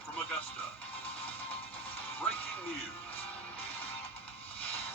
Live from Augusta. Breaking news.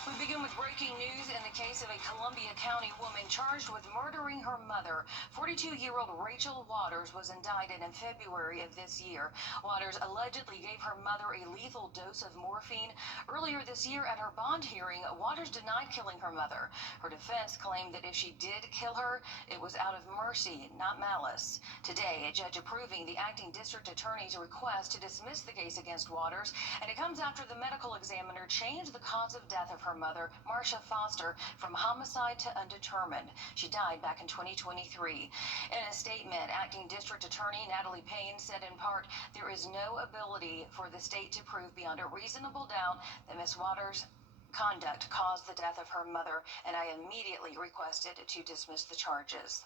We begin with breaking news in the case of a Columbia County woman charged with murdering her mother. 42-year-old Rachel Waters was indicted in February of this year. Waters allegedly gave her mother a lethal dose of morphine. Earlier this year at her bond hearing, Waters denied killing her mother. Her defense claimed that if she did kill her, it was out of mercy, not malice. Today, a judge approving the acting district attorney's request to dismiss the case against Waters, and it comes after the medical examiner changed the cause of death of her mother, Marcia Foster, from homicide to undetermined. She died back in 2023. In a statement, acting district attorney Natalie Payne said in part, there is no ability for the state to prove beyond a reasonable doubt that Ms. Waters' conduct caused the death of her mother, and I immediately requested to dismiss the charges.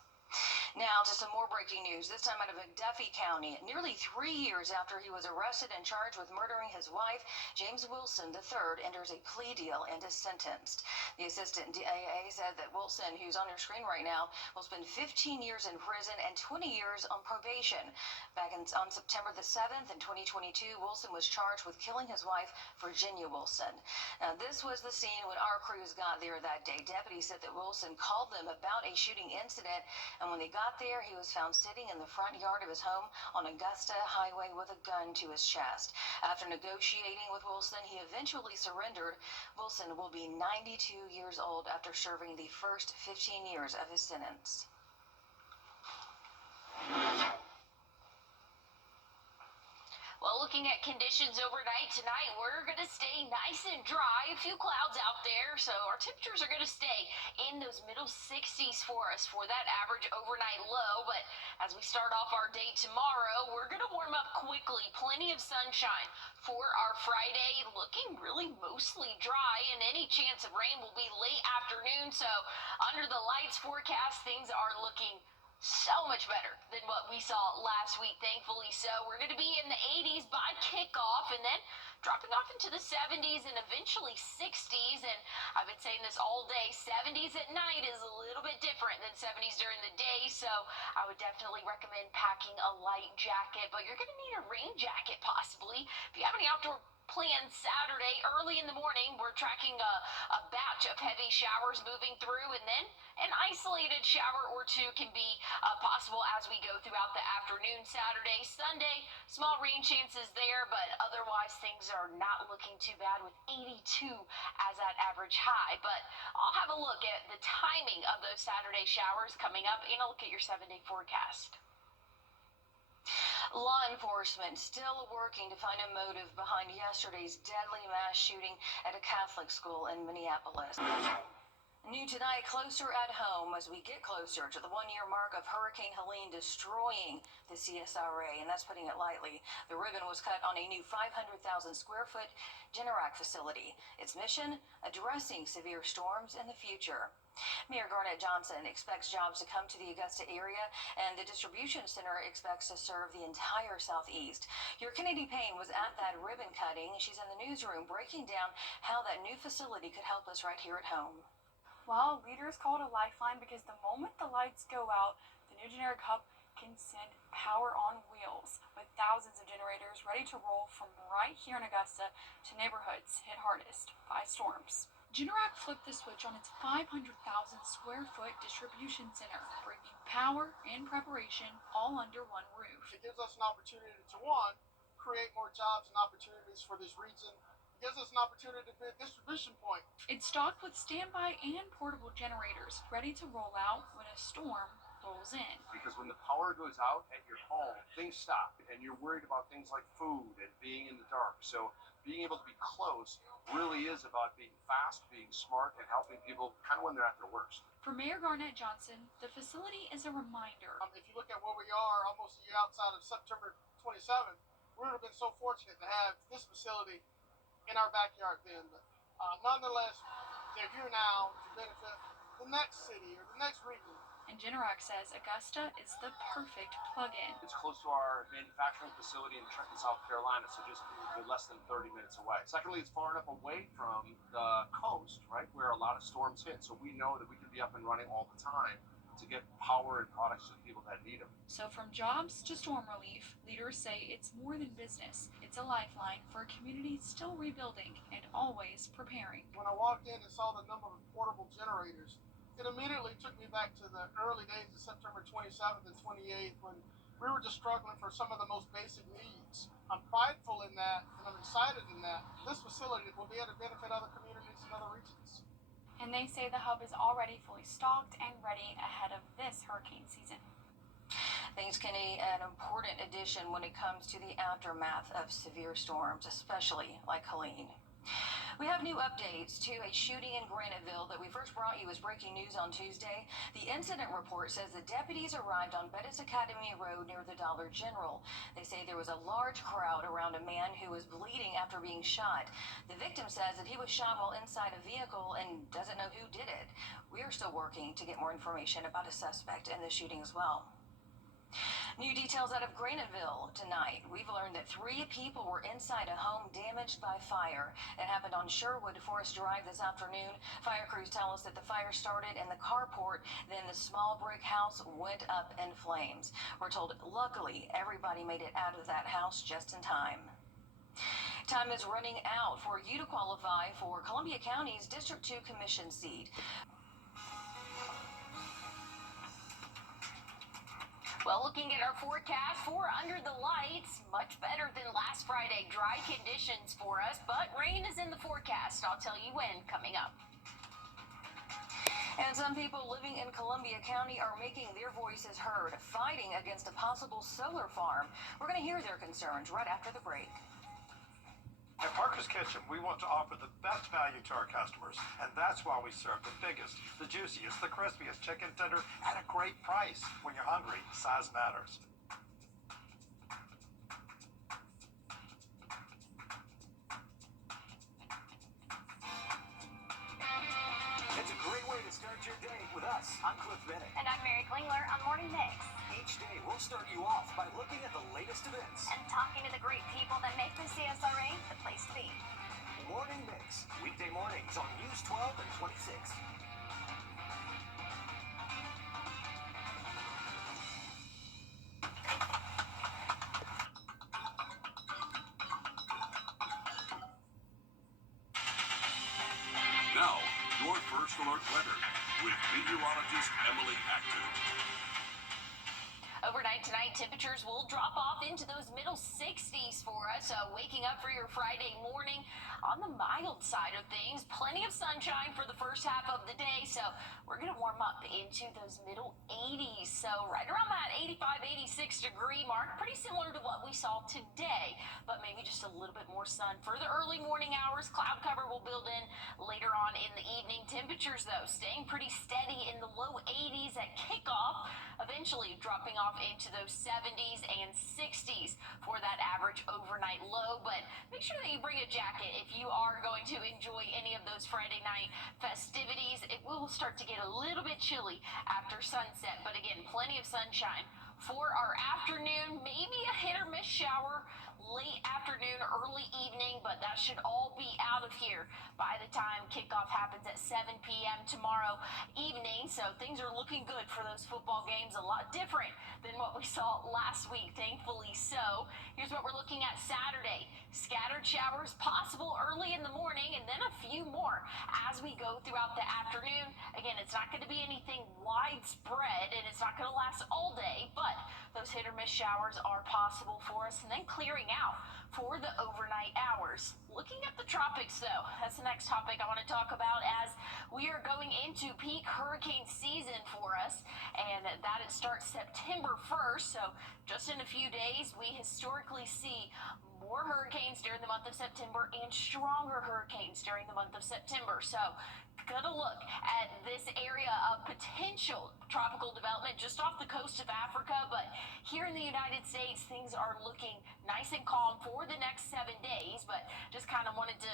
Now to some more breaking news, this time out of McDuffie County. Nearly 3 years after he was arrested and charged with murdering his wife, James Wilson III enters a plea deal and is sentenced. The assistant DAA said that Wilson, who's on your screen right now, will spend 15 years in prison and 20 years on probation. On September the 7th in 2022, Wilson was charged with killing his wife, Virginia Wilson. Now, this was the scene when our crews got there that day. Deputies said that Wilson called them about a shooting incident, and when they got there, he was found sitting in the front yard of his home on Augusta Highway with a gun to his chest. After negotiating with Wilson, he eventually surrendered. Wilson will be 92 years old after serving the first 15 years of his sentence. Well, looking at conditions overnight tonight, we're going to stay nice and dry. A few clouds out there, so our temperatures are going to stay in those middle 60s for us for that average overnight low. But as we start off our day tomorrow, we're going to warm up quickly. Plenty of sunshine for our Friday, looking really mostly dry, and any chance of rain will be late afternoon. So under the lights forecast, things are looking so much better than what we saw last week, thankfully. So we're going to be in the 80s by kickoff and then dropping off into the 70s and eventually 60s. And I've been saying this all day, 70s at night is a little bit different than 70s during the day. So I would definitely recommend packing a light jacket, but you're going to need a rain jacket possibly. If you have any outdoor planned Saturday early in the morning, we're tracking a batch of heavy showers moving through, and then an isolated shower or two can be possible as we go throughout the afternoon. Saturday, Sunday, small rain chances there, but otherwise things are not looking too bad with 82 as that average high. But I'll have a look at the timing of those Saturday showers coming up, and I'll look at your 7-day forecast. Law enforcement still working to find a motive behind yesterday's deadly mass shooting at a Catholic school in Minneapolis. New tonight, closer at home as we get closer to the one-year mark of Hurricane Helene destroying the CSRA, and that's putting it lightly. The ribbon was cut on a new 500,000 square foot Generac facility. Its mission, addressing severe storms in the future. Mayor Garnett Johnson expects jobs to come to the Augusta area, and the distribution center expects to serve the entire Southeast. Your Kennedy Payne was at that ribbon cutting. She's in the newsroom breaking down how that new facility could help us right here at home. Well, leaders call it a lifeline because the moment the lights go out, the new Generac hub can send power on wheels with thousands of generators ready to roll from right here in Augusta to neighborhoods hit hardest by storms. Generac flipped the switch on its 500,000 square foot distribution center, bringing power and preparation all under one roof. It gives us an opportunity to, one, create more jobs and opportunities for this region. It gives us an opportunity to be a distribution point. It's stocked with standby and portable generators, ready to roll out when a storm rolls in. Because when the power goes out at your home, things stop, and you're worried about things like food and being in the dark. So being able to be close really is about being fast, being smart, and helping people kind of when they're at their worst. For Mayor Garnett Johnson, the facility is a reminder. If you look at where we are, almost a year outside of September 27th, we would have been so fortunate to have this facility in our backyard then. But nonetheless, they're here now to benefit the next city or the next region. And Generac says Augusta is the perfect plug-in. It's close to our manufacturing facility in Trenton, South Carolina, so just less than 30 minutes away. Secondly, it's far enough away from the coast, right, where a lot of storms hit, so we know that we can be up and running all the time to get power and products to the people that need them. So from jobs to storm relief, leaders say it's more than business. It's a lifeline for a community still rebuilding and always preparing. When I walked in and saw the number of portable generators, it immediately took me back to the early days of September 27th and 28th when we were just struggling for some of the most basic needs. I'm prideful in that, and I'm excited in that. This facility will be able to benefit other communities and other regions. And they say the hub is already fully stocked and ready ahead of this hurricane season. Thanks, Kenny. An important addition when it comes to the aftermath of severe storms, especially like Helene. We have new updates to a shooting in Graniteville that we first brought you as breaking news on Tuesday. The incident report says the deputies arrived on Bettis Academy Road near the Dollar General. They say there was a large crowd around a man who was bleeding after being shot. The victim says that he was shot while inside a vehicle and doesn't know who did it. We are still working to get more information about a suspect in the shooting as well. New details out of Graniteville tonight. We've learned that 3 people were inside a home damaged by fire. It happened on Sherwood Forest Drive this afternoon. Fire crews tell us that the fire started in the carport, then the small brick house went up in flames. We're told luckily everybody made it out of that house just in time. Time is running out for you to qualify for Columbia County's District 2 Commission seat. Well, looking at our forecast for Under the Lights, much better than last Friday. Dry conditions for us, but rain is in the forecast. I'll tell you when coming up. And some people living in Columbia County are making their voices heard, fighting against a possible solar farm. We're going to hear their concerns right after the break. At Parker's Kitchen, we want to offer the best value to our customers, and that's why we serve the biggest, the juiciest, the crispiest chicken tender at a great price. When you're hungry, size matters. It's a great way to start your day with us. I'm Cliff Bennett. And I'm Mary Klingler on Morning Mix. Each day, we'll start you off by looking at the latest events. And talking to the great people that make the CSRA the place to be. Morning Mix, weekday mornings on News 12 and 26. Now, your first alert weather with meteorologist Emily Acton. Overnight tonight, temperatures will drop off into those middle 60s for us. Waking up for your Friday morning on the mild side of things. Plenty of sunshine for the first half of the day, so we're going to warm up into those middle 80s. So right around that 85, 86 degree mark, pretty similar to what we saw today, but maybe just a little bit more sun for the early morning hours. Cloud cover will build in later on in the evening. Temperatures, though, staying pretty steady in the low 80s at kickoff, eventually dropping off into those 70s and 60s for that average overnight low. But make sure that you bring a jacket if you are going to enjoy any of those Friday night festivities. It will start to get a little bit chilly after sunset, but again, plenty of sunshine for our afternoon. Maybe a hit or miss shower late afternoon, early evening, but that should all be out of here by the time kickoff happens at 7 p.m. tomorrow evening. So things are looking good for those football games, a lot different than what we saw last week, thankfully so. Here's what we're looking at Saturday. Scattered showers possible early in the morning, and then a few more as we go throughout the afternoon. Again, it's not going to be anything widespread, and it's not going to last all day, but those hit or miss showers are possible for us, and then clearing out for the overnight hours. Looking at the tropics, though, that's the next topic I want to talk about as we are going into peak hurricane season for us, and that it starts September 1st. So just in a few days, we historically see more hurricanes during the month of September and stronger hurricanes during the month of September. So gonna look at this area of potential tropical development just off the coast of Africa, but here in the United States, things are looking nice and calm for the next 7 days. But just kind of wanted to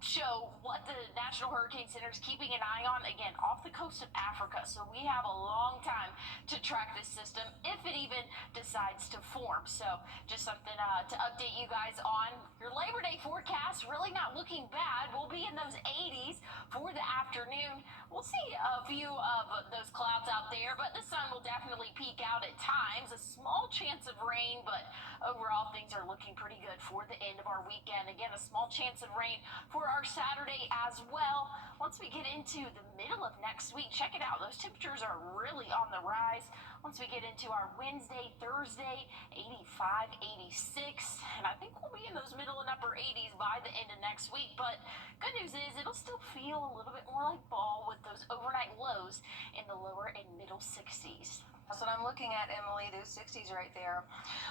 show what the National Hurricane Center is keeping an eye on, again, off the coast of Africa. So we have a long time to track this system, if it even decides to form. So just something to update you guys on. Your Labor Day forecast really not looking bad. We'll be in those 80s for the afternoon. We'll see a few of those clouds out there, but the sun will definitely peek out at times. A small chance of rain, but overall things are looking pretty good for the end of our weekend. Again, a small chance of rain for our Saturday as well. Once we get into the middle of next week, check it out. Those temperatures are really on the rise. Once we get into our Wednesday, Thursday, 85, 86, and I think we'll be in those middle and upper 80s by the end of next week. But good news is it'll still feel a little bit more like fall with those overnight lows in the lower and middle 60s. That's what I'm looking at, Emily, those 60s right there.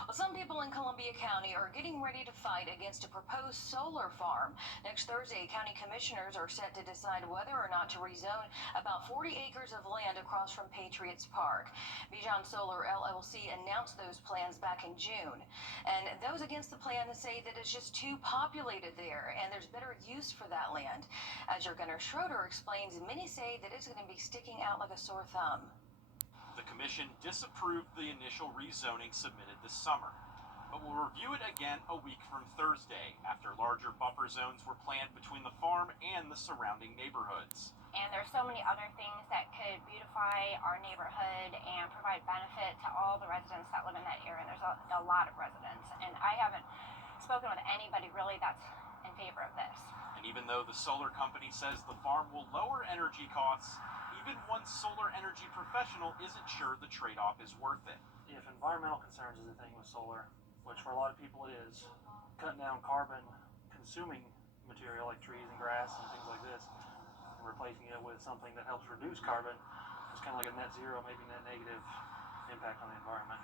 Well, some people in Columbia County are getting ready to fight against a proposed solar farm. Next Thursday, county commissioners are set to decide whether or not to rezone about 40 acres of land across from Patriots Park. Bijan Solar LLC announced those plans back in June. And those against the plan say that it's just too populated there and there's better use for that land. As your Gunnar Schroeder explains, many say that it's going to be sticking out like a sore thumb. The commission disapproved the initial rezoning submitted this summer, but will review it again a week from Thursday after larger buffer zones were planned between the farm and the surrounding neighborhoods. And there's so many other things that could beautify our neighborhood and provide benefit to all the residents that live in that area. And there's a lot of residents, and I haven't spoken with anybody really that's in favor of this. And even though the solar company says the farm will lower energy costs, even one solar energy professional isn't sure the trade-off is worth it. If environmental concerns is a thing with solar, which for a lot of people it is, cutting down carbon consuming material like trees and grass and things like this, and replacing it with something that helps reduce carbon, it's kind of like a net zero, maybe net negative impact on the environment.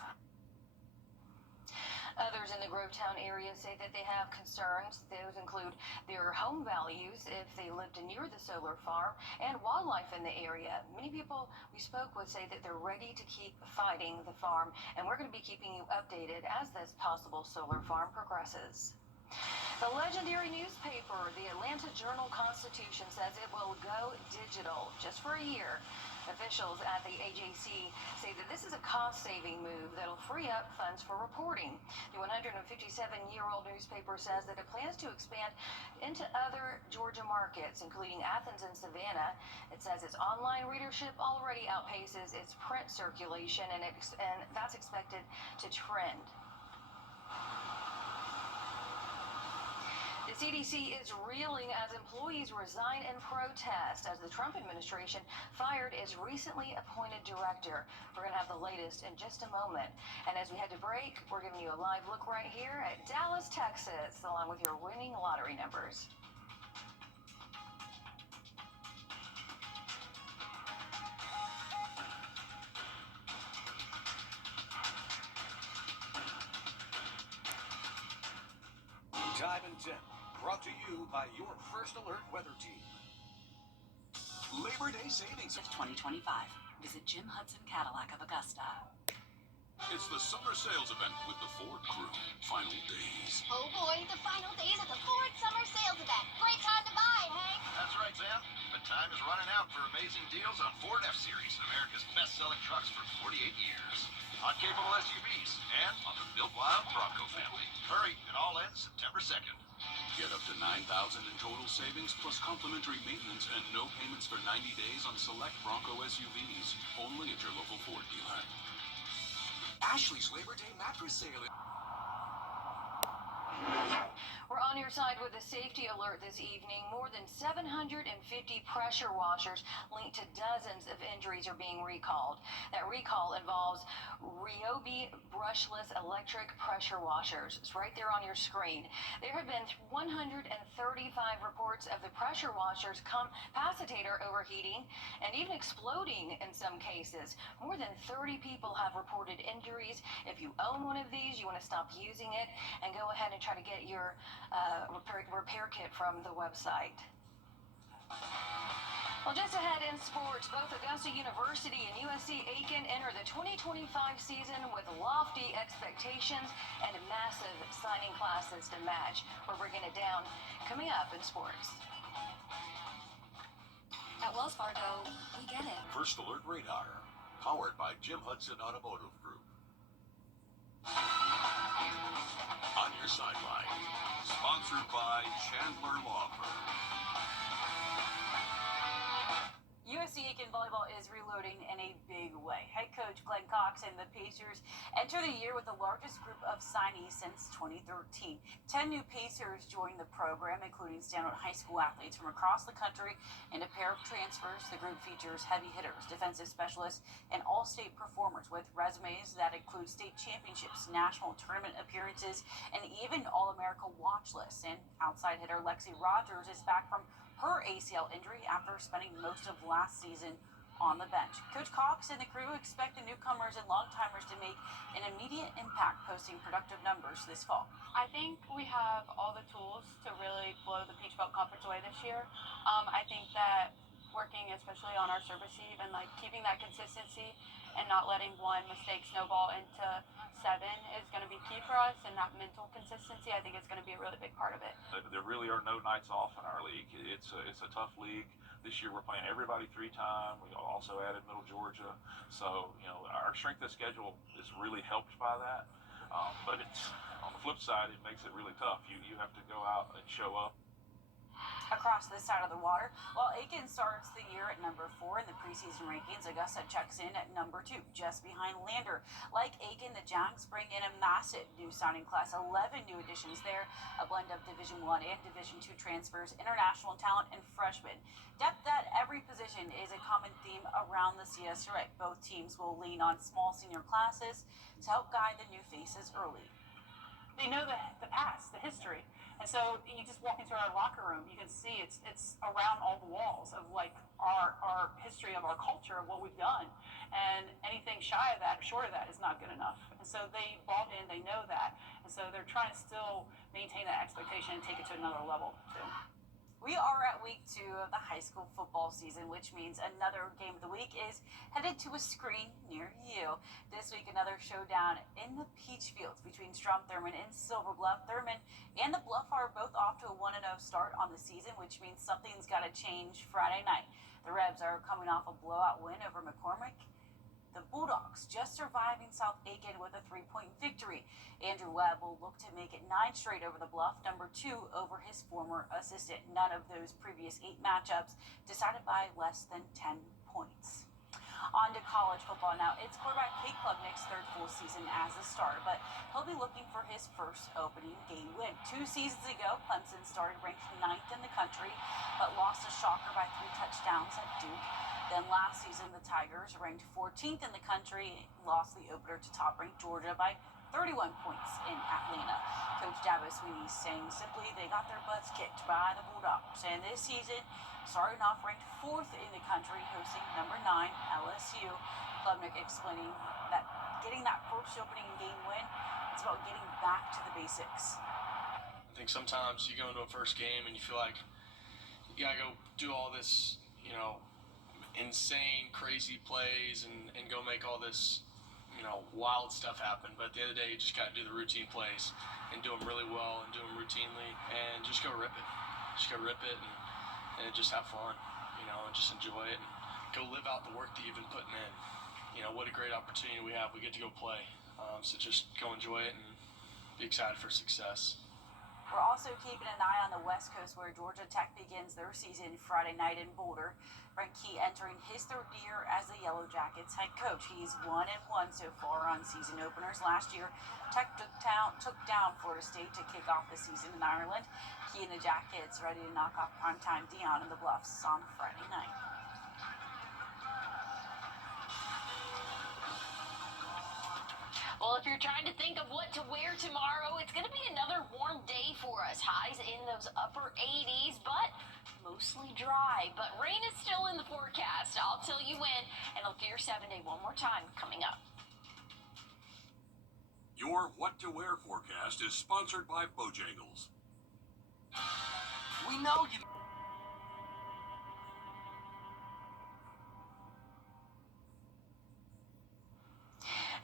Others in the Grovetown area say that they have concerns. Those include their home values if they lived near the solar farm and wildlife in the area. Many people we spoke with say that they're ready to keep fighting the farm, and we're going to be keeping you updated as this possible solar farm progresses. The legendary newspaper, the Atlanta Journal-Constitution, says it will go digital just for a year. Officials at the AJC say that this is a cost-saving move that'll free up funds for reporting. The 157-year-old newspaper says that it plans to expand into other Georgia markets, including Athens and Savannah. It says its online readership already outpaces its print circulation, and that's expected to trend. The CDC is reeling as employees resign in protest as the Trump administration fired its recently appointed director. We're going to have the latest in just a moment. And as we head to break, we're giving you a live look right here at Dallas, Texas, along with your winning lottery numbers. Time and Temp, brought to you by your First Alert weather team. Labor Day savings of 2025. Visit Jim Hudson Cadillac of Augusta. It's the summer sales event with the Ford crew. Final days. Oh boy, the final days of the Ford Summer Sales Event. Great time to buy, Hank. That's right, Sam. But time is running out for amazing deals on Ford F-Series, America's best-selling trucks for 48 years. On capable SUVs and on the Built Wild Bronco family. Hurry, it all ends September 2nd. Get up to $9,000 in total savings plus complimentary maintenance and no payments for 90 days on select Bronco SUVs. Only at your local Ford dealer. Ashley's Labor Day mattress sale. We're on your side with a safety alert this evening. More than 750 pressure washers linked to dozens of injuries are being recalled. That recall involves Ryobi brushless electric pressure washers. It's right there on your screen. There have been 135 reports of the pressure washers capacitor overheating and even exploding in some cases. More than 30 people have reported injuries. If you own one of these, you want to stop using it and go ahead and try to get your repair kit from the website. Well, just ahead in sports, both Augusta University and USC Aiken enter the 2025 season with lofty expectations and massive signing classes to match. We're bringing it down coming up in sports. At Wells Fargo, we get it. First Alert Radar, powered by Jim Hudson Automotive Group. sponsored by Chandler Law Firm. USC Aiken volleyball is reloading in a big way. Head coach Glenn Cox and the Pacers enter the year with the largest group of signees since 2013. 10 new Pacers joined the program, including standout high school athletes from across the country and a pair of transfers. The group features heavy hitters, defensive specialists, and all-state performers with resumes that include state championships, national tournament appearances, and even All-America watch lists. And outside hitter Lexi Rogers is back from her ACL injury after spending most of last season on the bench. Coach Cox and the crew expect the newcomers and long-timers to make an immediate impact, posting productive numbers this fall. I think we have all the tools to really blow the Peach Belt Conference away this year. I think that working especially on our service eve and keeping that consistency and not letting one mistake snowball into 7 is going to be key for us, and that mental consistency I think is going to be a really big part of it. There really are no nights off in our league. It's a tough league. This year we're playing everybody 3 times. We also added Middle Georgia, so our strength of schedule is really helped by that. But it's on the flip side, it makes it really tough. You have to go out and show up. Across this side of the water, while Aiken starts the year at number 4 in the preseason rankings, Augusta checks in at number 2, just behind Lander. Like Aiken, the Jags bring in a massive new signing class, 11 new additions there, a blend of Division I and Division II transfers, international talent, and freshmen. Depth at every position is a common theme around the CSRA. Both teams will lean on small senior classes to help guide the new faces early. They know the past, the history. And so you just walk into our locker room, you can see it's around all the walls of our history of our culture, of what we've done. And anything shy of that or short of that is not good enough. And so they bought in, they know that. And so they're trying to still maintain that expectation and take it to another level too. We are at week 2 of the high school football season, which means another game of the week is headed to a screen near you. This week, another showdown in the Peach Fields between Strom Thurmond and Silver Bluff. Thurmond and the Bluff are both off to a 1-0 start on the season, which means something's got to change Friday night. The Rebs are coming off a blowout win over McCormick. The Bulldogs just surviving South Aiken with a 3-point victory. Andrew Webb will look to make it 9 straight over the Bluff, number 2 over his former assistant. None of those previous 8 matchups decided by less than 10 points. On to college football now. It's quarterback Kate Klubnik's 3rd full season as a starter, but he'll be looking for his first opening game win. 2 seasons ago, Clemson started ranked 9th in the country, but lost a shocker by 3 touchdowns at Duke. Then last season, the Tigers, ranked 14th in the country, lost the opener to top-ranked Georgia by 31 points in Atlanta. Coach Dabo Sweeney saying simply they got their butts kicked by the Bulldogs. And this season, starting off ranked 4th in the country, hosting number 9 LSU. Klubnik explaining that getting that first opening game win, it's about getting back to the basics. I think sometimes you go into a first game and you feel like you gotta go do all this, insane, crazy plays and go make all this, wild stuff happen. But at the end of the day, you just got to do the routine plays and do them really well and do them routinely and just go rip it. Just go rip it and just have fun, and just enjoy it and go live out the work that you've been putting in. What a great opportunity we have. We get to go play. So just go enjoy it and be excited for success. We're also keeping an eye on the West Coast, where Georgia Tech begins their season Friday night in Boulder. Brent Key entering his 3rd year as the Yellow Jackets head coach. He's 1-1 so far on season openers. Last year, Tech took down Florida State to kick off the season in Ireland. Key and the Jackets ready to knock off primetime Dion and the Bluffs on Friday night. Well, if you're trying to think of what to wear tomorrow, it's going to be another warm day for us. Highs in those upper 80s, but mostly dry. But rain is still in the forecast. I'll tell you when, and look at your 7-day one more time coming up. Your What to Wear forecast is sponsored by Bojangles. We know you.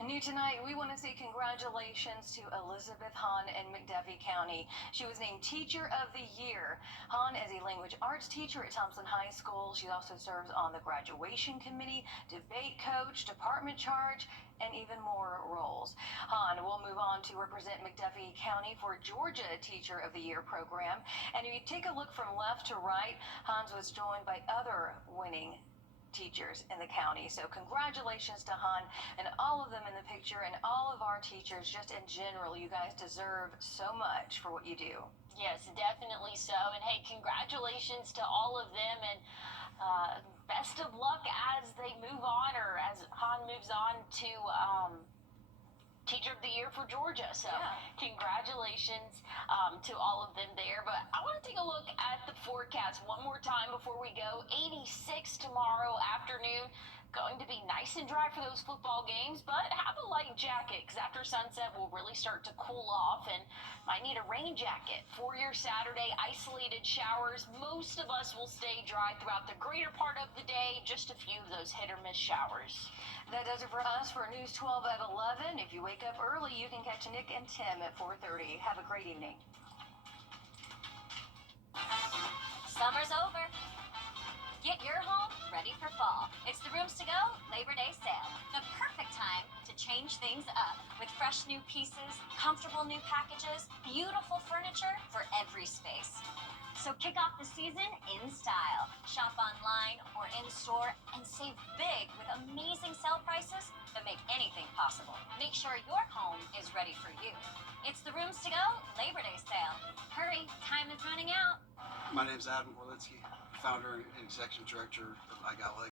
New tonight, we want to say congratulations to Elizabeth Hahn in McDuffie County. She was named Teacher of the Year. Hahn is a language arts teacher at Thompson High School. She also serves on the graduation committee, debate coach, department charge, and even more roles. Hahn will move on to represent McDuffie County for Georgia Teacher of the Year program. And if you take a look from left to right, Hahn was joined by other winning teachers in the county. So congratulations to Hahn and all of them in the picture and all of our teachers just in general. You guys deserve so much for what you do. Yes, definitely so. And hey, congratulations to all of them, and best of luck as they move on, or as Hahn moves on to Teacher of the Year for Georgia. So congratulations to all of them there. But I want to take a look at the forecast one more time before we go. 86 tomorrow afternoon. Going to be nice and dry for those football games, but have a light jacket, because after sunset we'll really start to cool off and might need a rain jacket for your Saturday. Isolated showers. Most of us will stay dry throughout the greater part of the day. Just a few of those hit or miss showers. That does it for us for News 12 at 11. If you wake up early, you can catch Nick and Tim at 4:30. Have a great evening. Summer's over. Get your home ready for fall. It's the Rooms to Go Labor Day sale. The perfect time to change things up with fresh new pieces, comfortable new packages, beautiful furniture for every space. So kick off the season in style. Shop online or in store and save big with amazing sale prices that make anything possible. Make sure your home is ready for you. It's the Rooms to Go Labor Day sale. Hurry, time is running out. My name's Adam Gorlitsky, founder and executive director of I Got Legs.